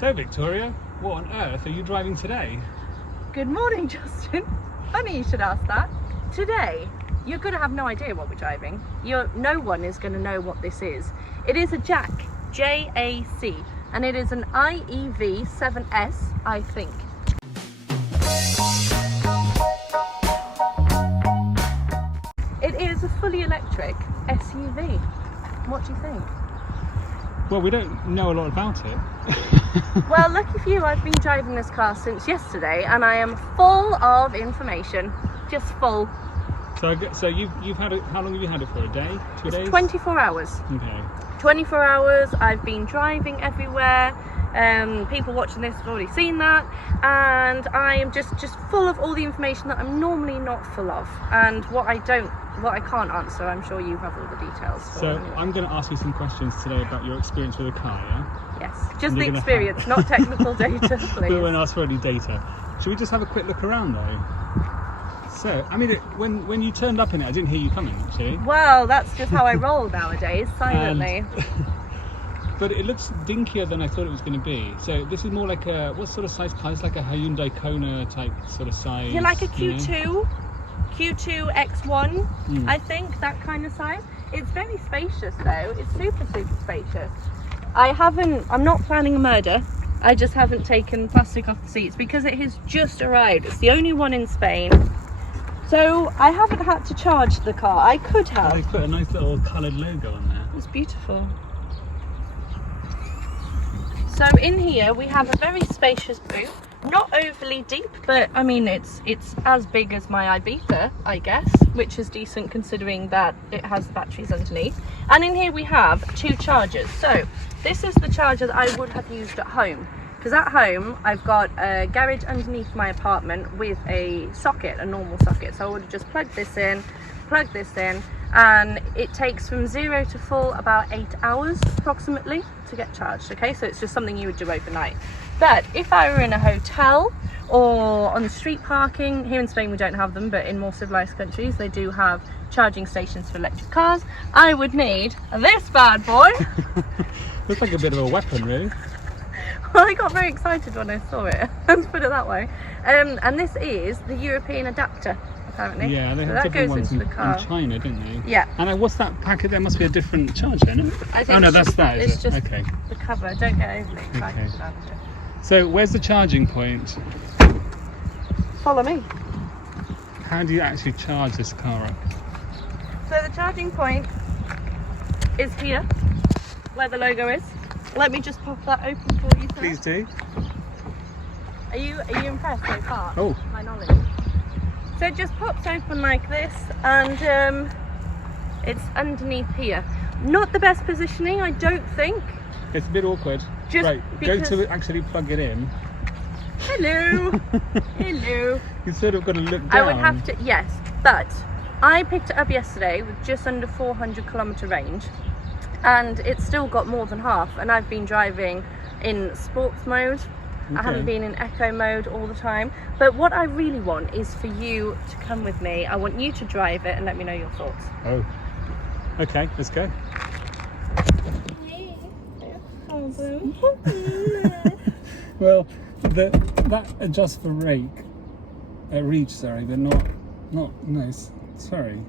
So Victoria, what on earth are you driving today? Good morning, Justin. Funny you should ask that. Today, you're going to have no idea what we're driving. No one is going to know what this is. It is a JAC, J-A-C, and it is an iev7s, I think. It is a fully electric SUV. What do you think? Well, we don't know a lot about it. Well, lucky for you, I've been driving this car since yesterday and I am full of information. Just full. So you've had it, how long have you had it for? A day? 2 days? 24 hours. Okay. 24 hours, I've been driving everywhere. People watching this have already seen that, and I am just full of all the information that I'm normally not full of, and what I can't answer, I'm sure you have all the details for. So anyway. I'm going to ask you some questions today about your experience with the car, yeah? Yes, just the experience, not technical data, please. We won't ask for any data. Should we just have a quick look around though? So, I mean, when you turned up in it, I didn't hear you coming actually. Well, that's just how I roll nowadays, silently. But it looks dinkier than I thought it was going to be. So this is more like a, what sort of size car? It's like a Hyundai Kona type sort of size. You're like a Q2, you know? Q2 X1, I think, that kind of size. It's very spacious though. It's super spacious. I'm not planning a murder. I just haven't taken plastic off the seats because it has just arrived. It's the only one in Spain. So I haven't had to charge the car. I could have. Oh, they put a nice little coloured logo on there. It's beautiful. So in here we have a very spacious boot, not overly deep, but I mean it's as big as my Ibiza, I guess, which is decent considering that it has batteries underneath. And in here we have 2 chargers. So this is the charger that I would have used at home, because at home I've got a garage underneath my apartment with a socket, a normal socket. So I would have just plugged this in, and it takes from 0 to full about 8 hours approximately to get charged. Okay, so it's just something you would do overnight. But if I were in a hotel or on street parking, here in Spain we don't have them, but in more civilized countries they do have charging stations for electric cars, I would need this bad boy. Looks like a bit of a weapon, really. Well, I got very excited when I saw it, let's put it that way. And this is the European adapter, apparently. Yeah, they so have that different goes ones into the car. in China, don't they? Yeah. And what's that packet? There must be a different charge then. I think Oh no, that's that. It's Is it? just Okay. the cover. Don't get overly excited Okay. about it. So where's the charging point? Follow me. How do you actually charge this car up? So the charging point is here, where the logo is. Let me just pop that open for you, sir. Please do. Are you impressed so far? Oh. My knowledge. So it just pops open like this, and it's underneath here. Not the best positioning, I don't think. It's a bit awkward. Just right, because... go to actually plug it in. Hello. Hello. You sort of got to look down. I would have to, yes, but I picked it up yesterday with just under 400 kilometre range, and it's still got more than half, and I've been driving in sports mode. Okay. I haven't been in eco mode all the time, but what I really want is for you to come with me. I want you to drive it and let me know your thoughts. Oh, okay, let's go. Well, that adjusts for reach, sorry, but not nice. Sorry,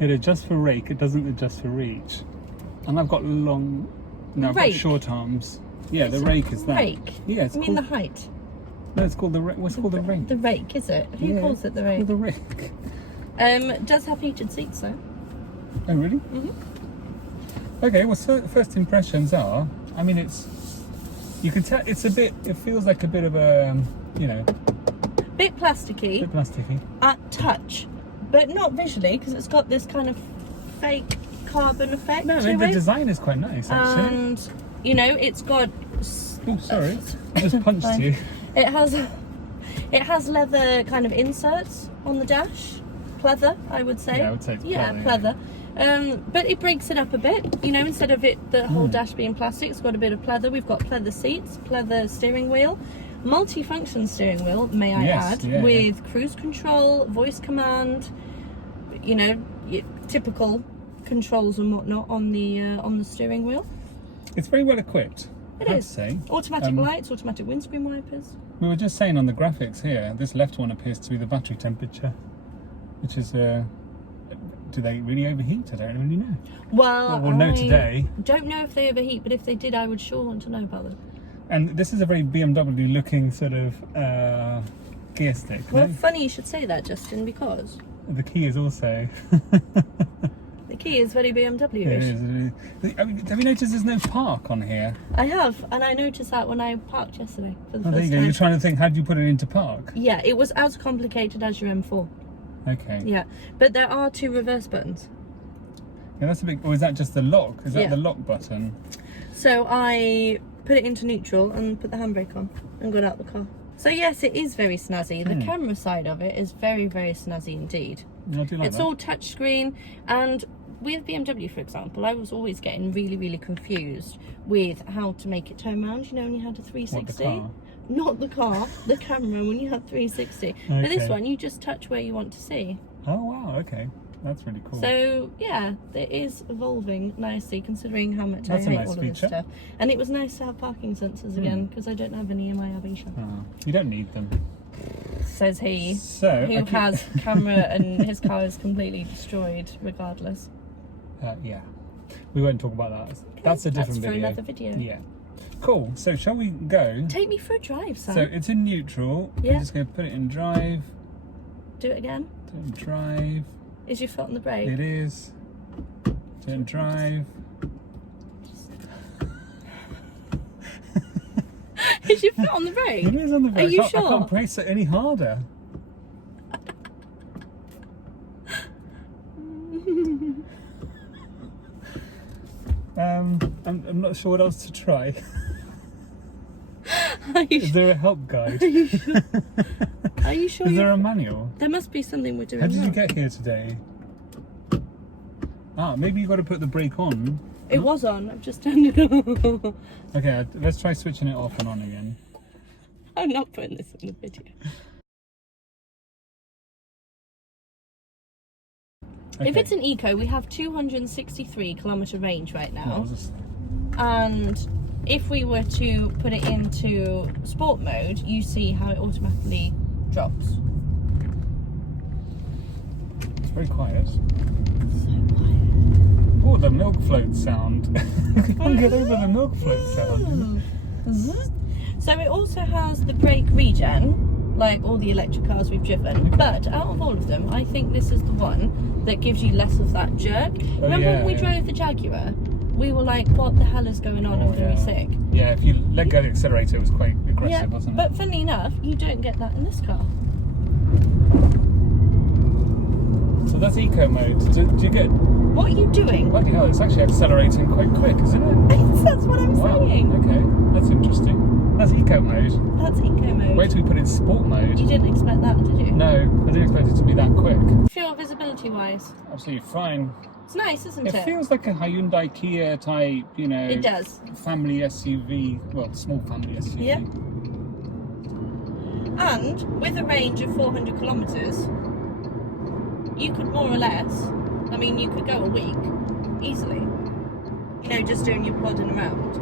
it adjusts for rake. It doesn't adjust for reach. And I've got I've got short arms. Yeah, the rake is that. Rake? Yeah, it's I mean called, the height. No, it's called the rake. What's called the rake? The rake, is it? Who calls it the rake? It's called the rake. It does have heated seats though. Oh, really? Mm-hmm. Okay, well, so first impressions are, I mean, you can tell it feels like a bit of a, Bit plasticky. bit plasticky. At touch, but not visually, because it's got this kind of fake carbon effect No, I to mean, the it. design is quite nice, actually. And, it's got... Oh, sorry, I just punched you. It has leather kind of inserts on the dash. Pleather, I would say. Yeah, I would say it's yeah, pleather. But it breaks it up a bit, instead of the whole dash being plastic, it's got a bit of pleather. We've got pleather seats, pleather steering wheel, multi-function steering wheel, may I add, with cruise control, voice command, typical controls and whatnot on the steering wheel. It's very well equipped. It I'd is. say. Automatic lights, automatic windscreen wipers. We were just saying on the graphics here, this left one appears to be the battery temperature, which is, do they really overheat? I don't really know. Well, we'll know today. Don't know if they overheat, but if they did, I would sure want to know about them. And this is a very BMW looking sort of gear stick. Well, no? funny you should say that, Justin, because The key is also... the key is very BMW-ish. It is. I mean, have you noticed there's no park on here? I have, and I noticed that when I parked yesterday for the Oh, there first you go. time. You're trying to think, how do you put it into park? Yeah, it was as complicated as your M4. Okay. Yeah, but there are 2 reverse buttons. Yeah, that's a big... Or is that just the lock? Is that Yeah. the lock button? So I put it into neutral and put the handbrake on and got out the car. So yes, it is very snazzy. The camera side of it is very, very snazzy indeed. I do like It's that. all touchscreen, and with BMW, for example, I was always getting really, really confused with how to make it turn around. You know, when you had a 360. What, the car? Not the car, the camera when you had 360. But this Okay. one, you just touch where you want to see. Oh, wow. Okay. That's really cool. So yeah, it is evolving nicely considering how much That's I a hate nice all of feature. this stuff. And it was nice to have parking sensors again because I don't have any in my Abisha. Oh, you don't need them. Says he, So, who has camera and his car is completely destroyed regardless. yeah. We won't talk about that. That's a different That's for video. another video. Yeah. Cool. So shall we go? Take me for a drive, Sam. So it's in neutral. Yeah. I'm just going to put it in drive. Do it again. Do it in drive. Is your foot on the brake? It is. Do it in drive. Is your foot on the brake? It is on the brake. Are you I sure? can't brace it any harder. I'm not sure what else to try. Are you Is there a help guide? Are you sure? Are you sure? Is there a manual? There must be something we're doing How did you wrong. get here today? Ah, maybe you got to put the brake on. It was on. I've just turned it on. Okay, let's try switching it off and on again. I'm not putting this in the video. Okay. If it's an eco, we have 263 kilometre range right No, now. I'll just- And if we were to put it into sport mode, you see how it automatically drops. It's very quiet. So quiet. Oh, the milk float sound. I can't get over the milk float sound. So it also has the brake regen, like all the electric cars we've driven. But out of all of them, I think this is the one that gives you less of that jerk. Remember yeah, when we yeah. drove the Jaguar? We were like, what the hell is going on? I'm going to be sick. Yeah, if you let go of the accelerator, it was quite aggressive, wasn't it? But funnily enough, you don't get that in this car. So that's eco mode. Do you get... What are you doing? Bloody hell, it's actually accelerating quite quick, isn't it? That's what I'm Wow, saying. okay, that's interesting. That's eco mode. That's eco mode. Wait till we put it in sport mode. You didn't expect that, did you? No, I didn't expect it to be that quick. Feel visibility wise. Absolutely fine. It's nice, isn't It it? feels like a Hyundai Kia type, you know, It does. family SUV, well, small family SUV. Yeah. And with a range of 400 kilometres, you could more or less, I mean, you could go a week easily. You know, just doing your plodding around.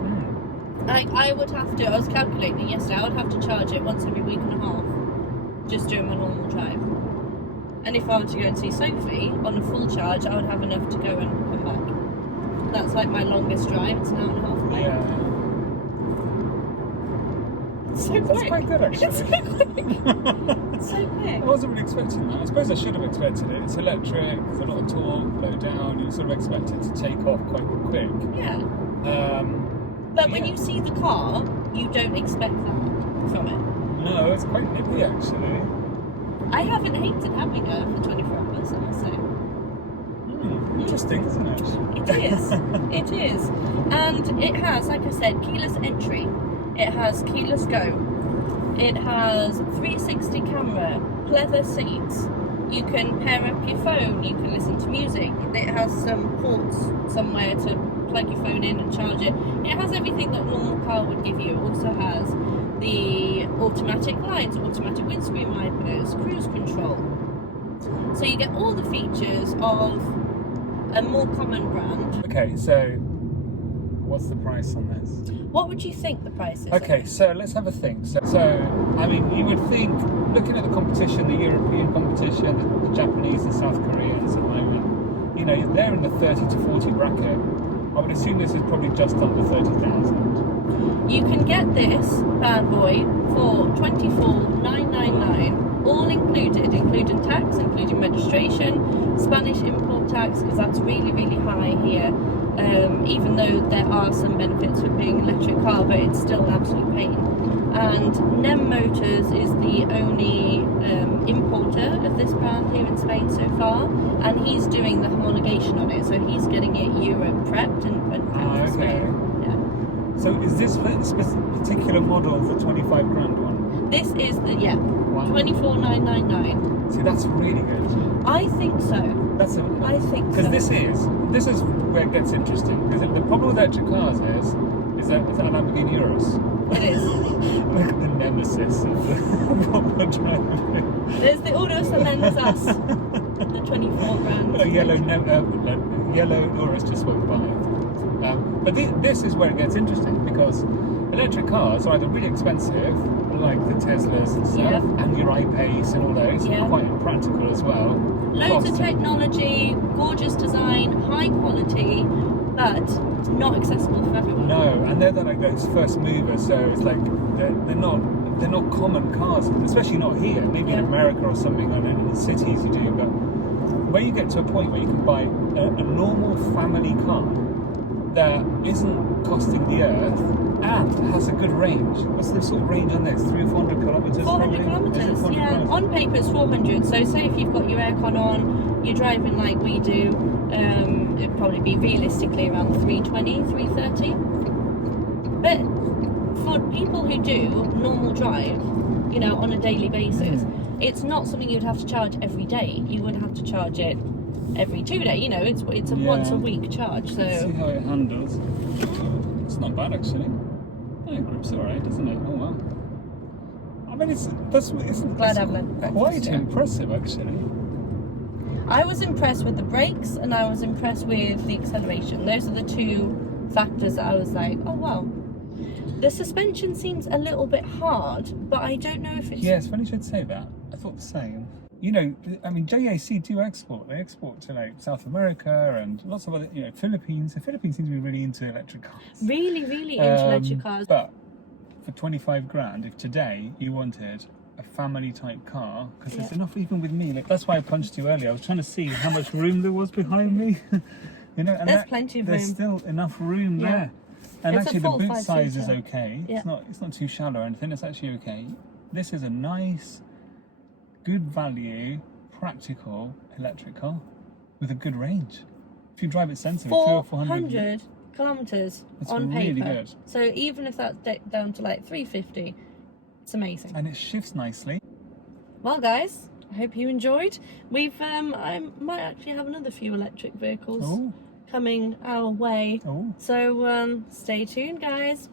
I would have to, I was calculating yesterday, I would have to charge it once every week and a half, just doing my normal drive. And if I were to go and see Sophie on a full charge, I would have enough to go and come back. That's like my longest drive, it's an hour and a half away. Yeah. It's so That's quick. quite good, actually. It's so quick. It's so quick. I wasn't really expecting that. I suppose I should have expected it. It's electric, there's a lot of torque, low down. You sort of expect it to take off quite quick. Yeah. But when yeah. you see the car, you don't expect that from it. No, it's quite nippy actually. I haven't hated having her for 24 hours, I must say. Interesting, isn't it? It is. It is. And it has, like I said, keyless entry. It has keyless go. It has 360 camera, leather seats. You can pair up your phone. You can listen to music. It has some ports somewhere to plug your phone in and charge it. It has everything that a normal car would give you. It also has the automatic lights, automatic windscreen wipers, cruise control. So you get all the features of a more common brand. Okay, so what's the price on this? What would you think the price is? Okay, so let's have a think. So I mean, you would think, looking at the competition, the European competition, the Japanese and South Koreans at the moment, you know, they're in the 30 to 40 bracket. I would assume this is probably just under 30,000. You can get this bad boy for $24,999, all included, including tax, including registration, Spanish import tax, because that's really, really high here. Even though there are some benefits with being an electric car, but it's still an absolute pain. And NEM Motors is the only importer of this brand here in Spain so far, and he's doing the homologation on it, so he's getting it Europe prepped and prepped for Spain. Yeah. So is this particular model the 25 grand one? This is the, Wow. 24,999. See, that's really good. I think so. I think because this is where it gets interesting. Because the problem with electric cars is that it's a Lamborghini Urus. It is. Look at the nemesis of what we're trying to do. There's the Urus and then there's us. The 24 grand. A yellow Urus just walked by. But this is where it gets interesting, because electric cars are either really expensive, like the Teslas and stuff, and your I-Pace and all those, quite impractical as well. Loads of technology, gorgeous design, high quality, but not accessible for everyone. No, and they're like those first movers, so it's like they're not common cars, especially not here. Maybe in America or something, or in the cities you do, but where you get to a point where you can buy a normal family car that isn't costing the earth and has a good range. What's the sort of range on this? 300 or 400 kilometres? 400 kilometres, yeah. On paper it's 400, so say if you've got your aircon on, you're driving like we do, it'd probably be realistically around 320, 330. But for people who do normal drive, you know, on a daily basis, it's not something you'd have to charge every day. You would have to charge it every 2 days. You know, it's a once a week charge. So let's see how it handles. It's not bad actually. It grips alright, doesn't it? Oh wow. I mean, it's quite impressive actually. I was impressed with the brakes and I was impressed with the acceleration. Those are the two factors that I was like, oh wow. The suspension seems a little bit hard, but I don't know if it's... Yeah, it's funny you should say that. I thought the same. You know, I mean, JAC do export. They export to like South America and lots of other, you know, Philippines. The Philippines seem to be really into electric cars. Really, really into electric cars. But for 25 grand, if today you wanted a family type car, because there's enough even with me. Like, that's why I punched you earlier. I was trying to see how much room there was behind me. You know, and there's plenty of room. There's still enough room there. And it's actually the boot size is seater. Okay. It's not too shallow or anything. It's actually okay. This is a nice, good value, practical electric car with a good range. If you drive it sensibly, 400 kilometres on really paper. Good. So even if that's down to like 350, it's amazing. And it shifts nicely. Well, guys, I hope you enjoyed. We've I might actually have another few electric vehicles coming our way. So stay tuned, guys.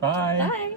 Bye. Bye.